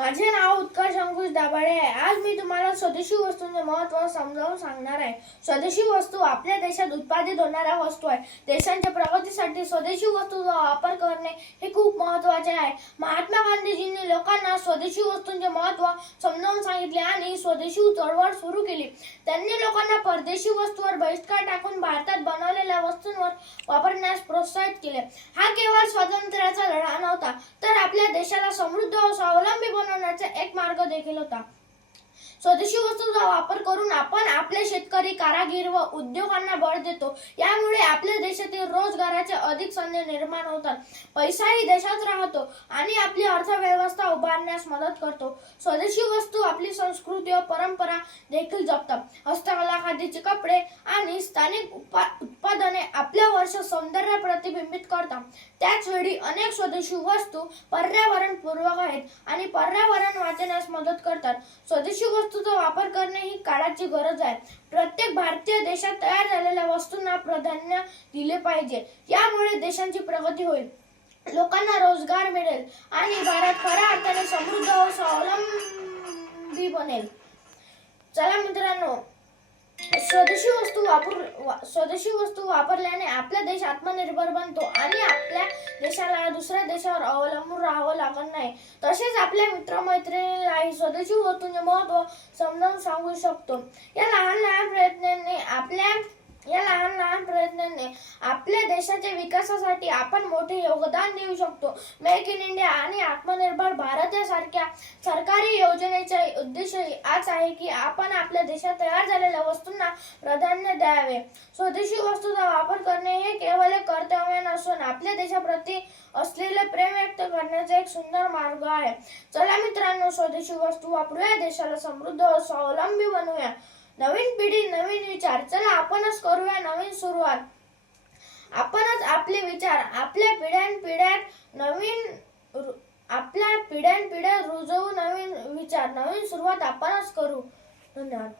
माझे नाव उत्कर्ष अंकुश दाभाडे आहे। आज मी तुम्हाला स्वदेशी वस्तूंचे महत्त्व समजावून सांगणार आहे। स्वदेशी वस्तू आपल्या देशात उत्पादित होणाऱ्या वस्तू आहेत। देशांच्या प्रगतीसाठी स्वदेशी वस्तूंचा वापर करणे हे खूप महत्त्वाचे आहे। महात्मा गांधीजींनी लोकांना स्वदेशी वस्तूंचे महत्त्व समजावून सांगितले आणि स्वदेशी चळवळ सुरू केली। त्यांनी लोकांना परदेशी वस्तूंवर बहिष्कार टाकून भारतात बनवलेल्या वस्तूंवर वापरण्यास प्रोत्साहित केले। हा केवळ स्वातंत्र्याचा लढा नव्हता, तर आपल्या देशाला समृद्ध व स्वावलंबी बनवण्याचा एक मार्ग देखील होता। स्वदेशी वस्तूंचा वापर करून आपण आपले शेतकरी, कारागीर व उद्योगांना बळ देतो। यामुळे आपल्या देशातील रोजगाराचे अधिक संधी निर्माण होतात, पैसाही देशात राहतो आणि आपली अर्थव्यवस्था उभारण्यास मदत करतो। स्वदेशी वस्तू आपली संस्कृती व परंपरा देखील जपतात। हस्तकला, खादीचे कपडे आणि स्थानिक उत्पादने आपल्या वर्ष सौंदर्य प्रतिबिंबित करतात। त्याच वेळी अनेक स्वदेशी वस्तू पर्यावरणपूरक आहेत आणि पर्यावरण वाचवण्यास मदत करतात। स्वदेशी वस्तूंचा वापर करणे ही काळाची गरज आहे। प्रत्येक भारतीय देशात तयार झालेल्या वस्तूंना प्राधान्य दिले पाहिजे। यामुळे देशाची प्रगती होईल, लोकांना रोजगार मिळेल आणि भारत खऱ्या अर्थाने समृद्ध व स्वावलंबी बनेल। चला मित्रांनो, स्वदेशी वस्तू वापरल्याने आपला देश आत्मनिर्भर बनतो आणि आपल्या देशाला दुसऱ्या देशावर अवलंबून राहावं लागत नाही। तसेच आपल्या मित्रमैत्रिणींनाही स्वदेशी वस्तूंचे महत्त्व समजावून सांगू शकतो। या लहान लहान प्रयत्नांनी आपल्या देशाच्या विकासासाठी आपण मोठे योगदान देऊ शकतो। मेक इन इंडिया आणि आत्मनिर्भर भारत यासारख्या सरकारी योजनेचा उद्देशही हाच आहे की आपण आपल्या देशात तयार झालेल्या वस्तूंना प्राधान्य द्यावे। स्वदेशी वस्तूंचा वापर करणे हे केवळ एक कर्तव्य नसून आपल्या देशाप्रती असलेले प्रेम व्यक्त करण्याचा एक सुंदर मार्ग आहे। चला मित्रांनो, स्वदेशी वस्तू वापरूया, देशाला समृद्ध व स्वावलंबी बनवूया। नवीन पिढी, नवीन विचार, चला आपणच करूया नवीन सुरुवात। आपणच आपले विचार आपल्या पिढ्यानपिढ्या रुजवू, नवीन विचार, नवीन सुरुवात आपणच करू। धन्यवाद।